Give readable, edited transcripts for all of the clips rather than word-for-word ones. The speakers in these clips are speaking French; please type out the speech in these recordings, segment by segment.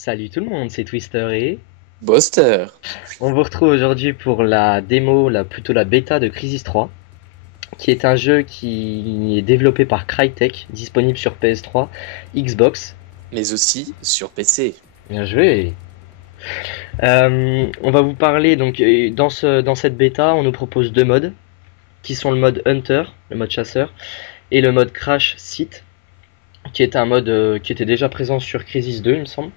Salut tout le monde, c'est Twister et Buster. on vous retrouve aujourd'hui pour la démo, plutôt la bêta de Crysis 3, qui est un jeu qui est développé par Crytek, disponible sur PS3, Xbox. Mais aussi sur PC. Bien joué. On va vous parler donc dans cette bêta, on nous propose deux modes, qui sont le mode Hunter, le mode chasseur, et le mode Crash Site, qui est un mode qui était déjà présent sur Crysis 2, il me semble.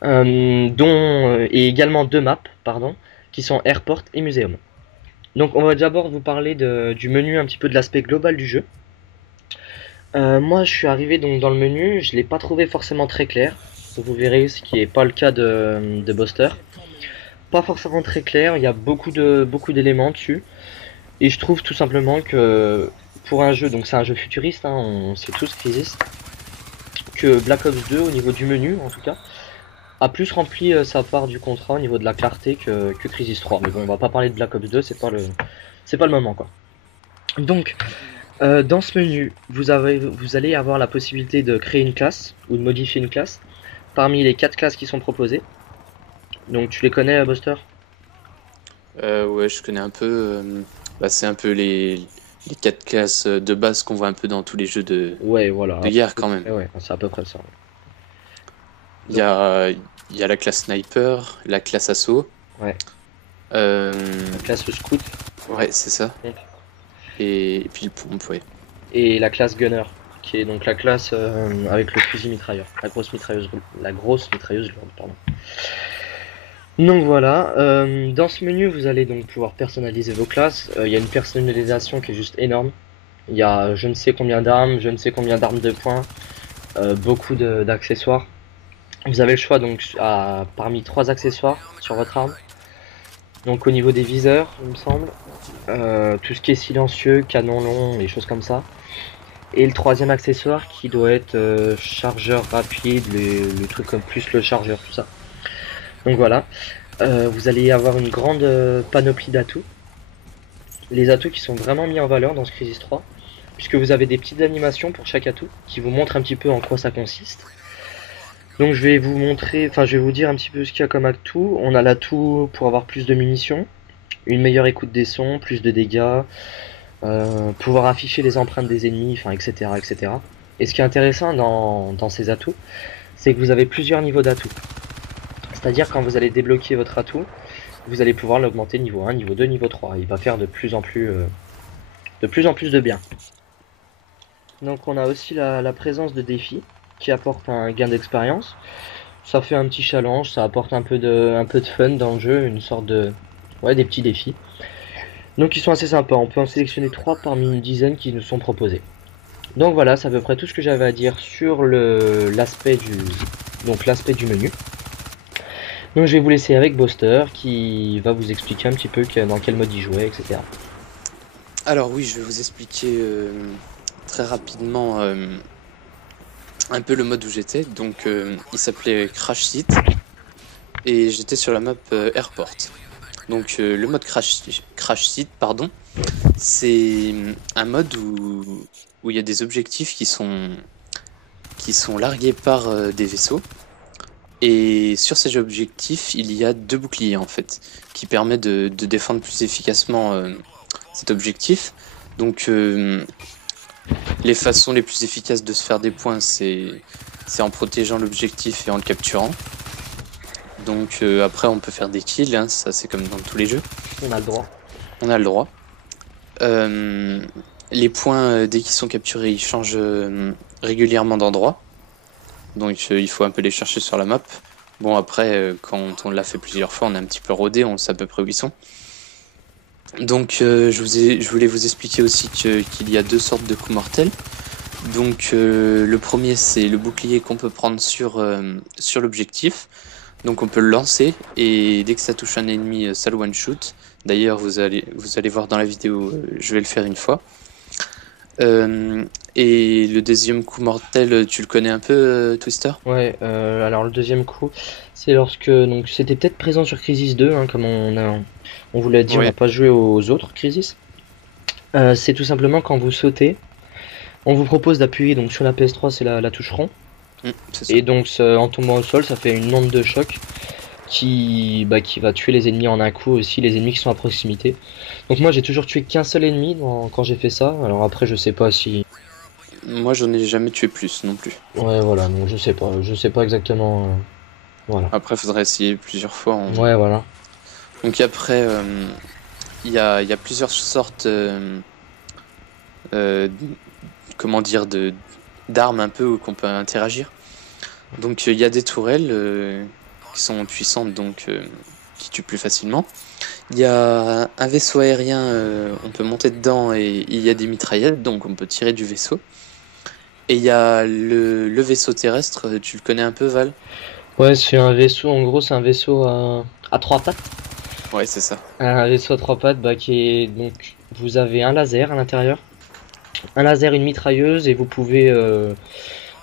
Et également deux maps, pardon, qui sont Airport et Museum. Donc on va d'abord vous parler du menu, un petit peu de l'aspect global du jeu. Moi je suis arrivé donc dans le menu, je l'ai pas trouvé forcément très clair. Vous verrez ce qui n'est pas le cas de Buster. Pas forcément très clair, il y a beaucoup d'éléments dessus. Et je trouve tout simplement que pour un jeu, donc c'est un jeu futuriste, hein, on sait tous Crysis, que Black Ops 2 au niveau du menu en tout cas, a plus rempli sa part du contrat au niveau de la clarté que Crysis 3. Mais bon, on va pas parler de Black Ops 2, c'est pas le moment quoi. Donc, dans ce menu, vous allez avoir la possibilité de créer une classe ou de modifier une classe parmi les 4 classes qui sont proposées. Donc, tu les connais, Buster? Ouais, je connais un peu. C'est un peu les quatre classes de base qu'on voit un peu dans tous les jeux Ouais, voilà, de à guerre peu quand même. près, ouais, c'est à peu près ça. Il y Donc, a, il y a la classe sniper, la classe assaut. ouais, la euh, classe scout ouais, c'est ça. donc, Et puis le pompe, ouais. et la classe gunner, qui est donc la classe avec le fusil mitrailleur, la grosse mitrailleuse lourde, pardon. Donc voilà, dans ce menu, vous allez donc pouvoir personnaliser vos classes. Il y a une personnalisation qui est juste énorme. Il y a je ne sais combien d'armes, je ne sais combien d'armes de poing, beaucoup d'accessoires. Vous avez le choix donc parmi trois accessoires sur votre arme. Donc au niveau des viseurs, il me semble, tout ce qui est silencieux, canon long, les choses comme ça. Et le troisième accessoire qui doit être chargeur rapide, le truc comme plus le chargeur, tout ça. Donc voilà. Vous allez avoir une grande panoplie d'atouts. Les atouts qui sont vraiment mis en valeur dans ce Crisis 3, puisque vous avez des petites animations pour chaque atout qui vous montrent un petit peu en quoi ça consiste. Donc je vais vous montrer, enfin je vais vous dire un petit peu ce qu'il y a comme atout. On a l'atout pour avoir plus de munitions, une meilleure écoute des sons, plus de dégâts, pouvoir afficher les empreintes des ennemis, enfin etc. etc. Et ce qui est intéressant dans ces atouts, c'est que vous avez plusieurs niveaux d'atouts. C'est-à-dire quand vous allez débloquer votre atout, vous allez pouvoir l'augmenter niveau 1, niveau 2, niveau 3. Il va faire de plus en plus de bien. Donc on a aussi la présence de défis qui apportent un gain d'expérience. Ça fait un petit challenge, ça apporte un peu de fun dans le jeu, une sorte de... Ouais, des petits défis. Donc ils sont assez sympas, on peut en sélectionner 3 parmi une dizaine qui nous sont proposés. Donc voilà, c'est à peu près tout ce que j'avais à dire sur l'aspect du menu. Donc je vais vous laisser avec Buster qui va vous expliquer un petit peu dans quel mode il jouait, etc. Alors oui, je vais vous expliquer très rapidement un peu le mode où j'étais. Donc il s'appelait Crash Site et j'étais sur la map Airport. Donc le mode Crash Site, pardon, c'est un mode où il y a des objectifs qui sont largués par des vaisseaux. Et sur ces objectifs, il y a deux boucliers en fait, qui permettent de défendre plus efficacement cet objectif. Donc les façons les plus efficaces de se faire des points, c'est en protégeant l'objectif et en le capturant. Donc après on peut faire des kills, hein, ça c'est comme dans tous les jeux, On a le droit. on a le droit. Euh, les points, dès qu'ils sont capturés, ils changent régulièrement d'endroit. Donc il faut un peu les chercher sur la map. Bon après, quand on l'a fait plusieurs fois, on est un petit peu rodé, on sait à peu près où ils sont. Donc je voulais vous expliquer aussi qu'il y a deux sortes de coups mortels. Donc le premier c'est le bouclier qu'on peut prendre sur l'objectif. Donc on peut le lancer et dès que ça touche un ennemi, ça le one shoot. D'ailleurs vous allez voir dans la vidéo, je vais le faire une fois. Et le deuxième coup mortel, tu le connais un peu, Twister? Ouais, alors le deuxième coup, c'est lorsque donc c'était peut-être présent sur Crisis 2, hein, comme on vous l'a dit, on n'a Ouais. pas joué aux autres Crisis. C'est tout simplement quand vous sautez, on vous propose d'appuyer donc sur la PS3, c'est la touche rond, C'est ça. Et donc en tombant au sol, ça fait une onde de choc qui va tuer les ennemis en un coup aussi, les ennemis qui sont à proximité. Donc moi j'ai toujours tué qu'un seul ennemi quand j'ai fait ça. Alors après je sais pas si... Moi, j'en ai jamais tué plus non plus. Ouais voilà, donc je sais pas exactement... voilà. Après, faudrait essayer plusieurs fois. Ouais voilà. Donc après, il y a plusieurs sortes, euh, comment dire, d'armes un peu qu'on peut interagir. Donc il y a des tourelles qui sont puissantes, donc qui tuent plus facilement. Il y a un vaisseau aérien, on peut monter dedans et il y a des mitraillettes, donc on peut tirer du vaisseau. Et il y a le vaisseau terrestre, tu le connais un peu, Val? Ouais c'est un vaisseau, en gros c'est un vaisseau à trois pattes. Ouais, c'est ça. Un vaisseau à trois pattes qui est... Donc vous avez un laser à l'intérieur. Un laser, une mitrailleuse et vous pouvez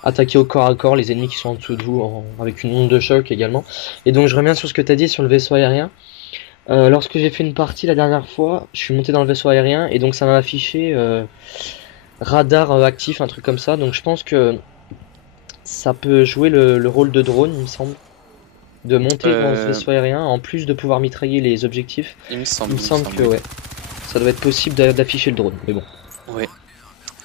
attaquer au corps à corps les ennemis qui sont en dessous de vous avec une onde de choc également. Et donc je reviens sur ce que tu as dit sur le vaisseau aérien. Lorsque j'ai fait une partie la dernière fois, je suis monté dans le vaisseau aérien et donc ça m'a affiché radar actif, un truc comme ça. Donc je pense que ça peut jouer le rôle de drone, il me semble, de monter dans ce Euh, vaisseau aérien en plus de pouvoir mitrailler les objectifs. il me Il semble, me il me semble semble, que oui. ouais, ça doit être possible d'afficher le drone. Mais bon, Ouais.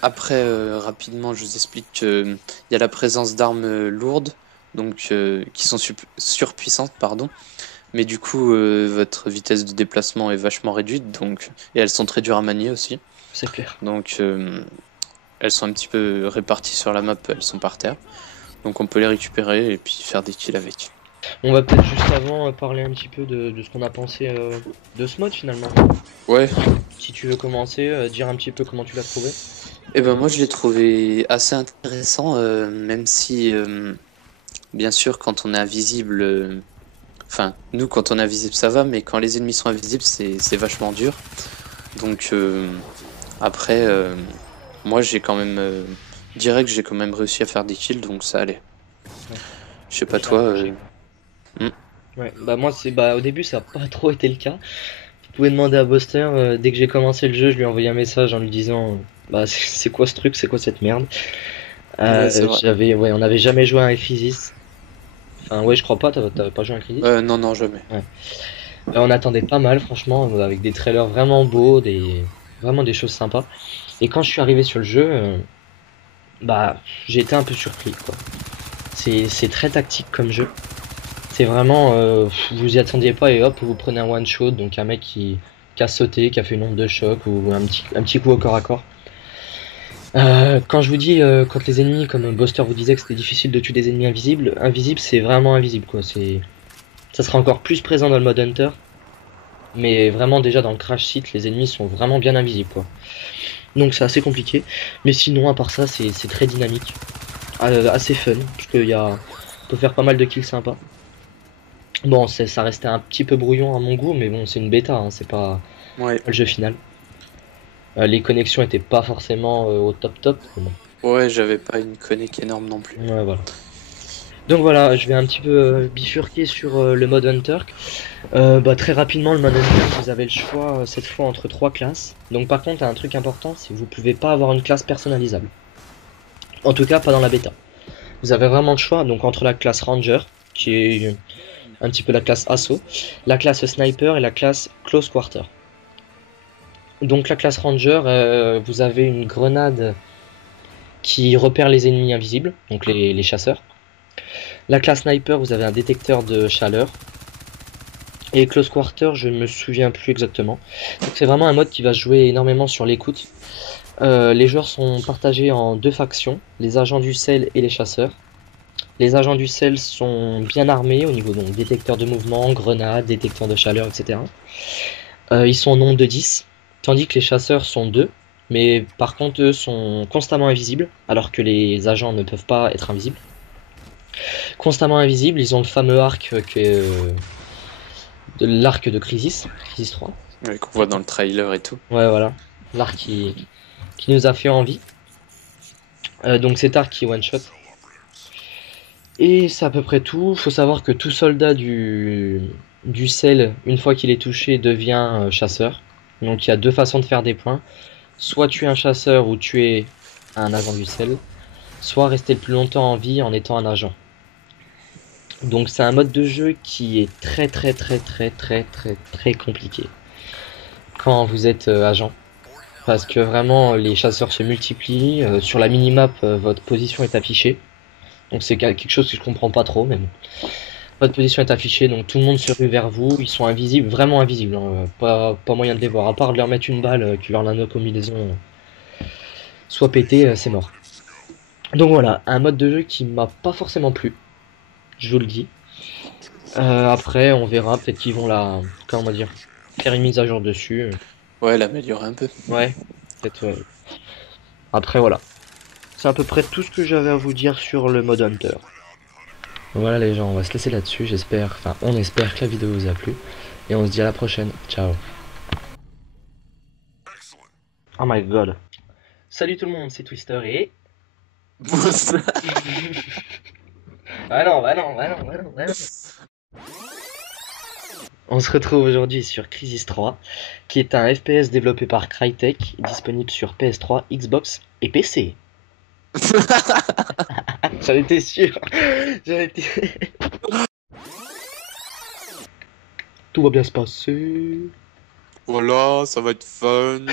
Après, rapidement, je vous explique qu'il y a la présence d'armes lourdes, donc qui sont surpuissantes, pardon. Mais du coup, votre vitesse de déplacement est vachement réduite, donc et elles sont très dures à manier aussi. c'est clair. Donc, elles sont un petit peu réparties sur la map, elles sont par terre. Donc, on peut les récupérer et puis faire des kills avec. On va peut-être juste avant parler un petit peu de ce qu'on a pensé de ce mode finalement. Ouais. Si tu veux commencer, dire un petit peu comment tu l'as trouvé. Et ben moi, je l'ai trouvé assez intéressant, même si, bien sûr, quand on est invisible. Enfin, nous, quand on est invisible, ça va, mais quand les ennemis sont invisibles, c'est vachement dur. Donc, après, moi, j'ai quand même. Direct, j'ai quand même réussi à faire des kills, donc ça allait. Ouais. Je sais Moi, pas je l'ai toi. accroché. Hmm. Ouais, bah moi c'est bah au début ça a pas trop été le cas. Vous pouvez demander à Buster, dès que j'ai commencé le jeu, je lui ai envoyé un message en lui disant bah c'est quoi ce truc, c'est quoi cette merde. Ouais, c'est vrai. Ouais, on n'avait jamais joué à un Crisis. Enfin ouais, je crois pas, t'avais pas joué à un Crisis? Non, non, jamais. Ouais. On attendait pas mal franchement, avec des trailers vraiment beaux, vraiment des choses sympas. Et quand je suis arrivé sur le jeu, bah j'ai été un peu surpris quoi. C'est très tactique comme jeu. C'est vraiment, vous y attendiez pas et hop, vous prenez un one shot, donc un mec qui a sauté, qui a fait une onde de choc ou un petit coup au corps à corps. Quand je vous dis, quand les ennemis, comme Buster vous disait que c'était difficile de tuer des ennemis invisibles, invisible c'est vraiment invisible quoi. Ça sera encore plus présent dans le mode Hunter, mais vraiment déjà dans le Crash Site, les ennemis sont vraiment bien invisibles quoi. Donc c'est assez compliqué, mais sinon à part ça, c'est très dynamique, assez fun, parce on peut faire pas mal de kills sympas. Bon, ça restait un petit peu brouillon à mon goût, mais bon, c'est une bêta, hein, c'est Ouais. pas le jeu final. Les connexions étaient pas forcément au top top, mais bon. Ouais, j'avais pas une connect énorme non plus. Ouais, voilà. Donc voilà, je vais un petit peu bifurquer sur le mode Hunter. Bah, très rapidement, le mode Hunter, vous avez le choix cette fois entre trois classes. Donc par contre, un truc important, c'est que vous pouvez pas avoir une classe personnalisable. En tout cas, pas dans la bêta. Vous avez vraiment le choix donc entre la classe Ranger, qui est un petit peu la classe Assaut, la classe Sniper et la classe Close Quarter. Donc la classe Ranger, vous avez une grenade qui repère les ennemis invisibles, donc les chasseurs. La classe Sniper, vous avez un détecteur de chaleur. Et Close Quarter, je ne me souviens plus exactement. Donc c'est vraiment un mode qui va jouer énormément sur l'écoute. Les joueurs sont partagés en deux factions, les agents du sel et les chasseurs. Les agents du sel sont bien armés au niveau donc détecteur de mouvement, grenades, détecteur de chaleur, etc. Ils sont au nombre de 10, tandis que les chasseurs sont 2, mais par contre eux sont constamment invisibles, alors que les agents ne peuvent pas être invisibles. Constamment invisibles, ils ont le fameux arc de l'arc de Crisis, Crisis 3. Ouais, qu'on voit dans le trailer et tout. Ouais voilà, l'arc qui nous a fait envie. Donc cet arc qui one shot. Et c'est à peu près tout. Faut savoir que tout soldat du sel, une fois qu'il est touché, devient chasseur. Donc il y a deux façons de faire des points. Soit tu es un chasseur ou tu es un agent du sel. soit rester le plus longtemps en vie en étant un agent. Donc c'est un mode de jeu qui est très compliqué quand vous êtes agent. Parce que vraiment les chasseurs se multiplient, sur la minimap votre position est affichée. Donc c'est quelque chose que je comprends pas trop, mais bon. Votre position est affichée, donc tout le monde se rue vers vous, ils sont invisibles, vraiment invisibles, hein, pas moyen de les voir, à part de leur mettre une balle qui leur la combinaison soit pété, c'est mort. Donc voilà, un mode de jeu qui m'a pas forcément plu, je vous le dis. Après, on verra, peut-être qu'ils vont comment on va dire, faire une mise à jour dessus. Ouais, l'améliorer un peu. Ouais, peut-être. Après, voilà. C'est à peu près tout ce que j'avais à vous dire sur le mode Hunter. Voilà les gens, on va se laisser là-dessus, on espère que la vidéo vous a plu. Et on se dit à la prochaine. Ciao. Oh my god. Salut tout le monde, c'est Twister et... bah non. On se retrouve aujourd'hui sur Crysis 3, qui est un FPS développé par Crytek, disponible sur PS3, Xbox et PC. J'en étais sûr. J'en étais... Tout va bien se passer. Voilà, ça va être fun.